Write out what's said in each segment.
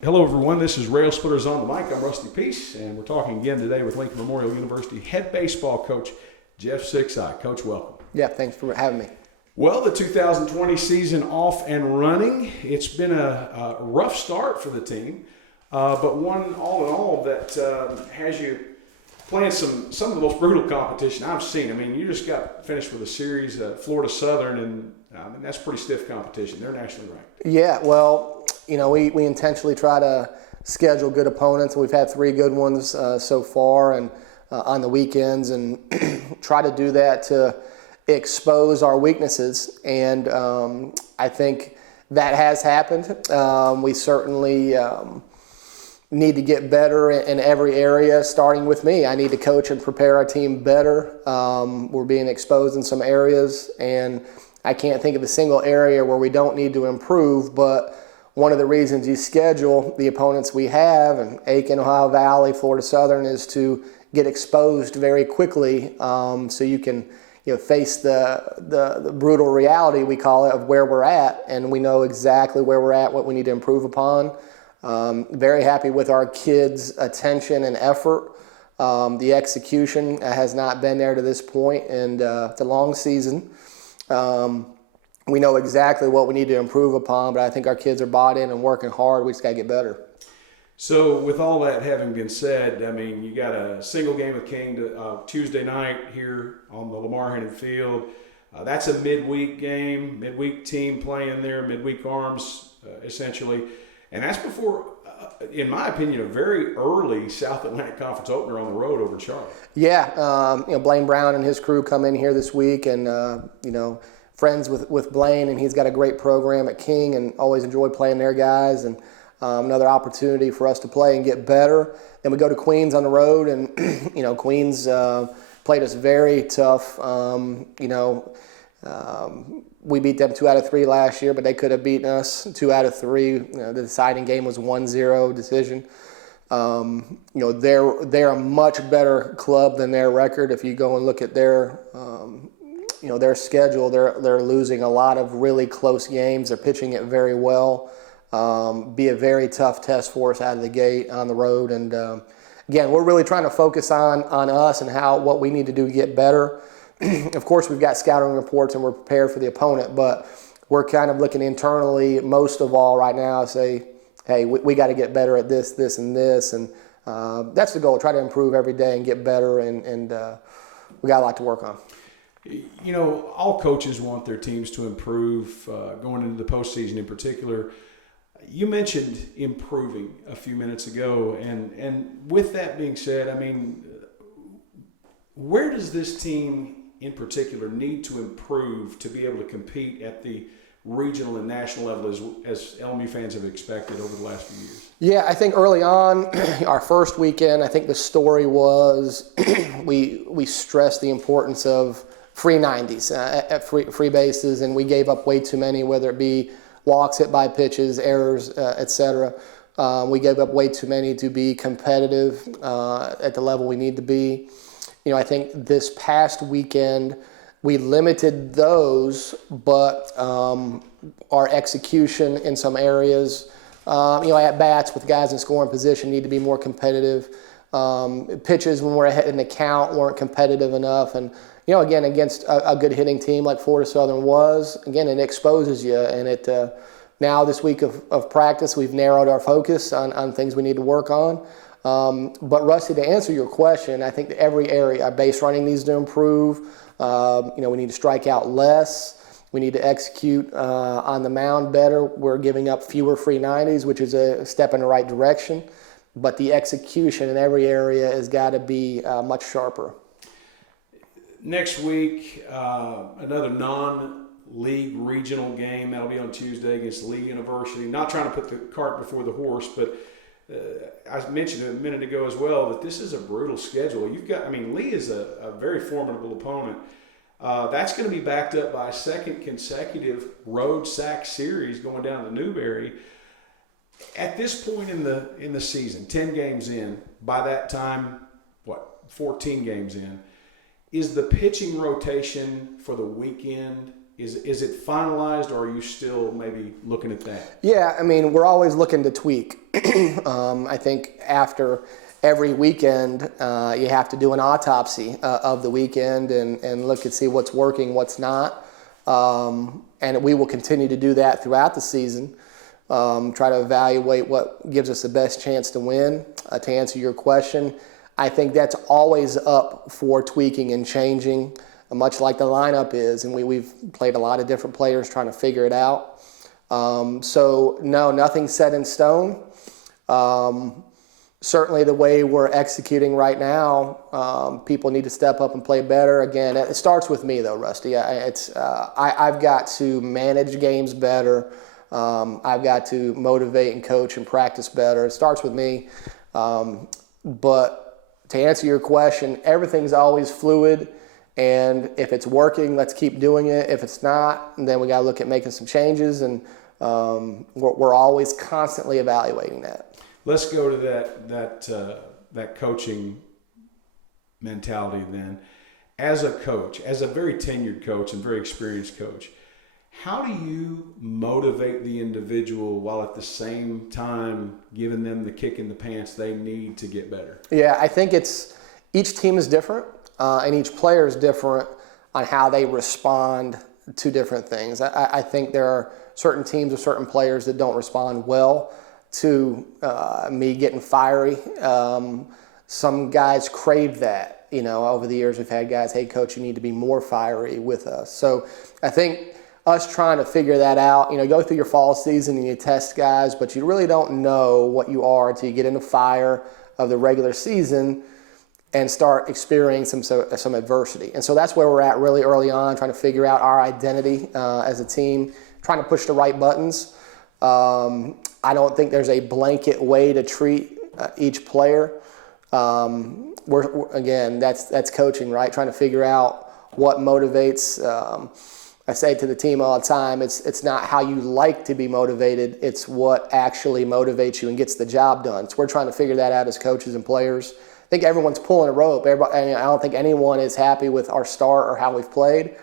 Hello everyone, this is Railsplitters on the mic. I'm Rusty Peace, and we're talking again today with Lincoln Memorial University head baseball coach Jeff Sziksai. Coach, welcome. Yeah, thanks for having me. Well, the 2020 season off and running. It's been a rough start for the team, but one all in all that has you playing some of the most brutal competition I've seen. I mean, you just got finished with a series at Florida Southern, and that's pretty stiff competition. They're nationally ranked. Yeah, well, we intentionally try to schedule good opponents. We've had 3 good ones so far, and on the weekends, and try to do that to expose our weaknesses. And I think that has happened. We certainly need to get better in every area, starting with me. I need to coach and prepare our team better. We're being exposed in some areas, and I can't think of a single area where we don't need to improve, but one of the reasons you schedule the opponents we have, and Aiken, Ohio Valley, Florida Southern, is to get exposed very quickly, so you can face the brutal reality, we call it, of where we're at, and we know exactly where we're at, what we need to improve upon. Very happy with our kids' attention and effort. The execution has not been there to this point, and it's a long season. We know exactly what we need to improve upon, but I think our kids are bought in and working hard. We just got to get better. So with all that having been said, I mean, you got a single game with King Tuesday night here on the Lamar Hennon Field. That's a midweek game, midweek team playing there, midweek arms essentially. And that's before, in my opinion, a very early South Atlantic Conference opener on the road over Charlotte. Yeah, Blaine Brown and his crew come in here this week, and friends with Blaine, and he's got a great program at King, and always enjoy playing their guys, and another opportunity for us to play and get better. Then we go to Queens on the road, and Queens played us very tough. We beat them 2 out of 3 last year, but they could have beaten us 2 out of 3. The deciding game was 1-0 decision. They're a much better club than their record. If you go and look at their their schedule, they're losing a lot of really close games. They're pitching it very well. Be a very tough test for us out of the gate on the road. And again, we're really trying to focus on us and what we need to do to get better. Of course, we've got scouting reports and we're prepared for the opponent, but we're kind of looking internally most of all right now to say, hey, we got to get better at this, this, and this. And that's the goal, try to improve every day and get better, and we got a lot to work on. All coaches want their teams to improve going into the postseason in particular. You mentioned improving a few minutes ago, and with that being said, I mean, where does this team in particular need to improve to be able to compete at the regional and national level as LMU fans have expected over the last few years? Yeah, I think early on, our first weekend, I think the story was we stressed the importance of free 90s, at free bases, and we gave up way too many, whether it be walks, hit by pitches, errors, etc. We gave up way too many to be competitive at the level we need to be. I think this past weekend we limited those, but our execution in some areas, at bats with guys in scoring position, need to be more competitive. Pitches when we're ahead in the count weren't competitive enough, and again, against a good hitting team like Florida Southern was, again, it exposes you, and it now this week of practice we've narrowed our focus on things we need to work on. But Rusty, to answer your question, I think that every area, our base running needs to improve. We need to strike out less. We need to execute on the mound better. We're giving up fewer free 90s, which is a step in the right direction. But the execution in every area has got to be much sharper. Next week, another non-league regional game. That'll be on Tuesday against Lee University. Not trying to put the cart before the horse, but I mentioned a minute ago as well that this is a brutal schedule. Lee is a very formidable opponent. That's going to be backed up by a second consecutive road SAC series going down to Newberry. At this point in the season, 10 games in, by that time, 14 games in, is the pitching rotation for the weekend Is it finalized, or are you still maybe looking at that? Yeah, I mean, we're always looking to tweak. I think after every weekend, you have to do an autopsy of the weekend and look and see what's working, what's not. And we will continue to do that throughout the season. Try to evaluate what gives us the best chance to win. To answer your question, I think that's always up for tweaking and changing, much like the lineup is. And we've played a lot of different players trying to figure it out. So no, nothing's set in stone. Certainly the way we're executing right now, people need to step up and play better. Again, it starts with me though, Rusty. I've got to manage games better. I've got to motivate and coach and practice better. It starts with me. But to answer your question, everything's always fluid. And if it's working, let's keep doing it. If it's not, then we got to look at making some changes. And we're always constantly evaluating that. Let's go to that coaching mentality then. As a coach, as a very tenured coach and very experienced coach, how do you motivate the individual while at the same time giving them the kick in the pants they need to get better? Yeah, I think each team is different and each player is different on how they respond to different things. I think there are certain teams or certain players that don't respond well to me getting fiery. Some guys crave that. You know, over the years we've had guys, hey coach, you need to be more fiery with us. So I think us trying to figure that out, you know, go through your fall season and you test guys, but you really don't know what you are until you get in the fire of the regular season and start experiencing some adversity. And so that's where we're at really early on, trying to figure out our identity as a team, trying to push the right buttons. I don't think there's a blanket way to treat each player. Again, that's coaching, right? Trying to figure out what motivates. I say to the team all the time, it's not how you like to be motivated, it's what actually motivates you and gets the job done. So we're trying to figure that out as coaches and players. I think everyone's pulling a rope. I don't think anyone is happy with our start or how we've played.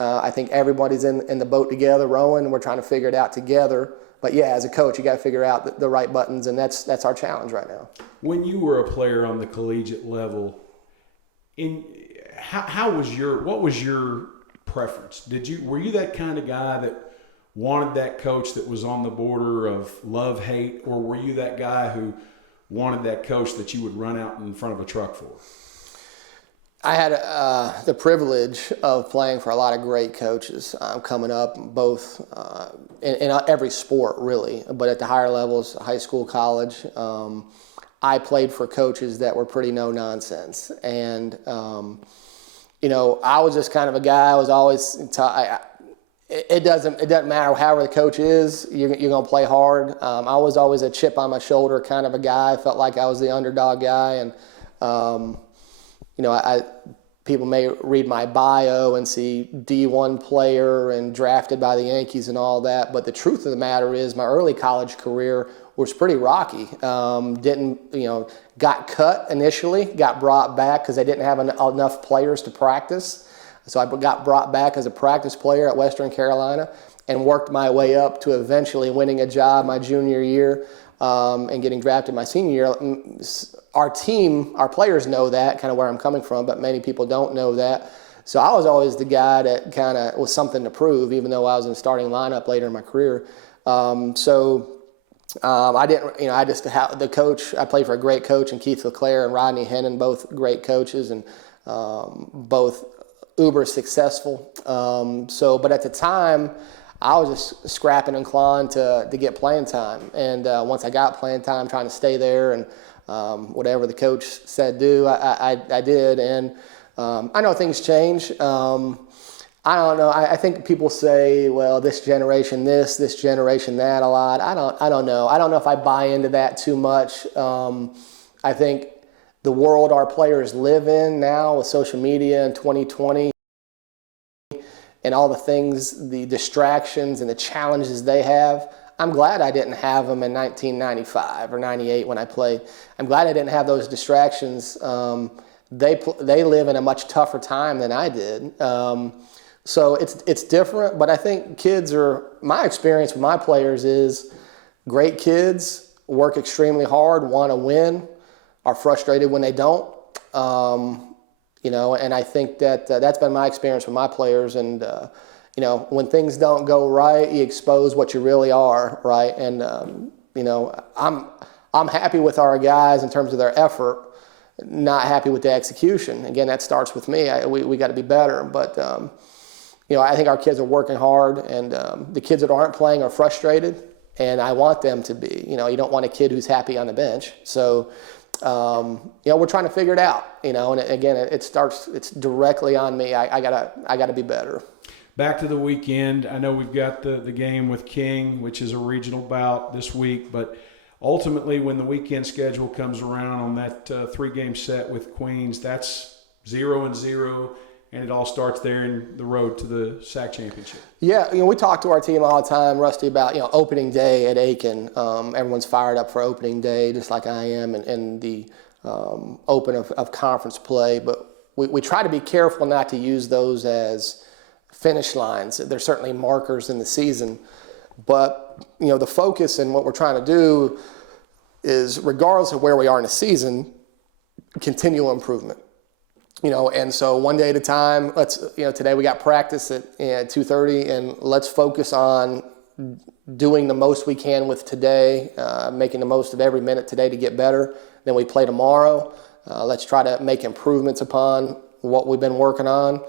I think everybody's in the boat together, rowing, and we're trying to figure it out together. But yeah, as a coach, you got to figure out the right buttons, and that's our challenge right now. When you were a player on the collegiate level, what was your preference? Were you that kind of guy that wanted that coach that was on the border of love, hate, or were you that guy who wanted that coach that you would run out in front of a truck for? I had the privilege of playing for a lot of great coaches coming up, both in every sport, really, but at the higher levels, high school, college. I played for coaches that were pretty no-nonsense. And, you know, I was just kind of a guy. I was always it doesn't matter however the coach is, you're going to play hard. I was always a chip on my shoulder kind of a guy. I felt like I was the underdog guy. And, you know, people may read my bio and see D1 player and drafted by the Yankees and all that. But the truth of the matter is my early college career was pretty rocky. Got cut initially, got brought back because they didn't have enough players to practice. So I got brought back as a practice player at Western Carolina and worked my way up to eventually winning a job my junior year and getting drafted my senior year. Our team, our players know that, kind of where I'm coming from, but many people don't know that. So I was always the guy that kind of was something to prove, even though I was in the starting lineup later in my career. I didn't, I just had the coach. I played for a great coach in Keith LeClaire and Rodney Hennon, both great coaches and both uber successful. But at the time, I was just scrapping and clawing to get playing time. And once I got playing time, trying to stay there and whatever the coach said do, I did. And I know things change. I don't know. I think people say, well, this generation this generation that a lot. I don't know. I don't know if I buy into that too much. I think the world our players live in now with social media in 2020 and all the things, the distractions and the challenges they have, I'm glad I didn't have them in 1995 or 98 when I played. I'm glad I didn't have those distractions. They live in a much tougher time than I did. So it's different, but I think my experience with my players is great kids work extremely hard, want to win, are frustrated when they don't. And I think that's been my experience with my players. And, when things don't go right, you expose what you really are, right? And, I'm happy with our guys in terms of their effort, not happy with the execution. Again, that starts with me. We got to be better. But, I think our kids are working hard, and the kids that aren't playing are frustrated, and I want them to be. You don't want a kid who's happy on the bench. So, we're trying to figure it out, and again, it's directly on me. I gotta be better. Back to the weekend. I know we've got the game with King, which is a regional bout this week, but ultimately when the weekend schedule comes around on that 3-game set with Queens, that's 0-0, and it all starts there in the road to the SAC championship. Yeah, we talk to our team all the time, Rusty, about opening day at Aiken. Everyone's fired up for opening day, just like I am, and the open of conference play. But we try to be careful not to use those as finish lines. They're certainly markers in the season, but the focus and what we're trying to do is, regardless of where we are in the season, continual improvement. And so one day at a time, today we got practice at 2:30, and let's focus on doing the most we can with today, making the most of every minute today to get better. Then we play tomorrow. Let's try to make improvements upon what we've been working on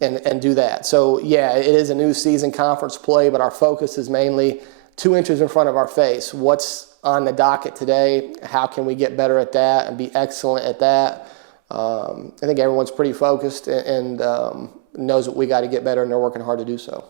and do that. So, yeah, it is a new season conference play, but our focus is mainly 2 inches in front of our face. What's on the docket today? How can we get better at that and be excellent at that? I think everyone's pretty focused and knows that we got to get better, and they're working hard to do so.